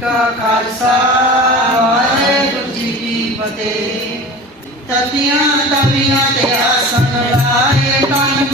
ਕਾ ਖਾਲਸਾ ਵਾਹਿਗੁਰੂ ਜੀ ਕੀ ਫਤਿਹ ਤਤੀਆਂ ਤਵੀਆਂ ਤੇ ਆਸਨ ਲਾਏ ਕੰਨ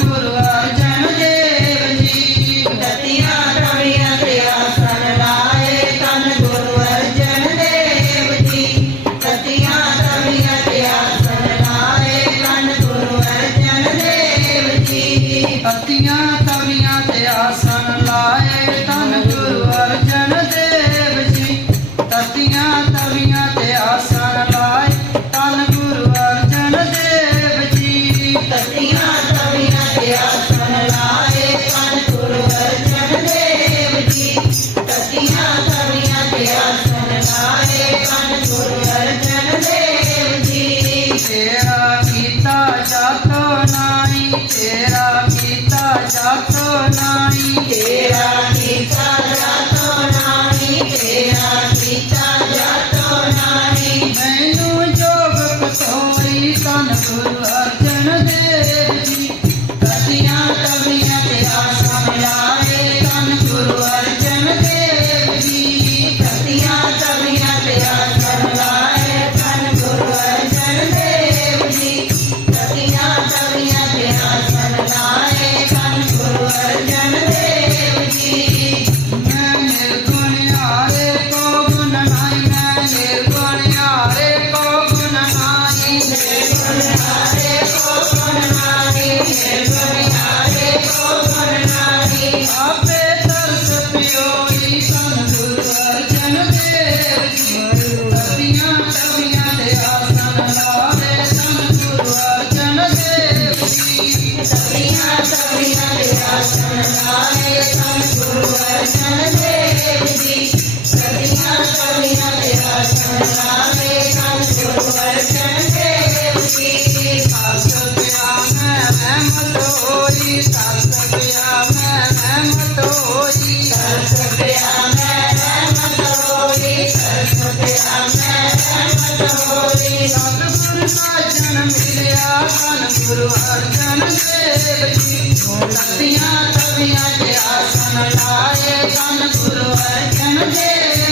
up. I'm sorry, आसन गुरु अर्जन देव जी शक्तियाँ तबियाँ के आसन लाए धन गुरु अर्जन देव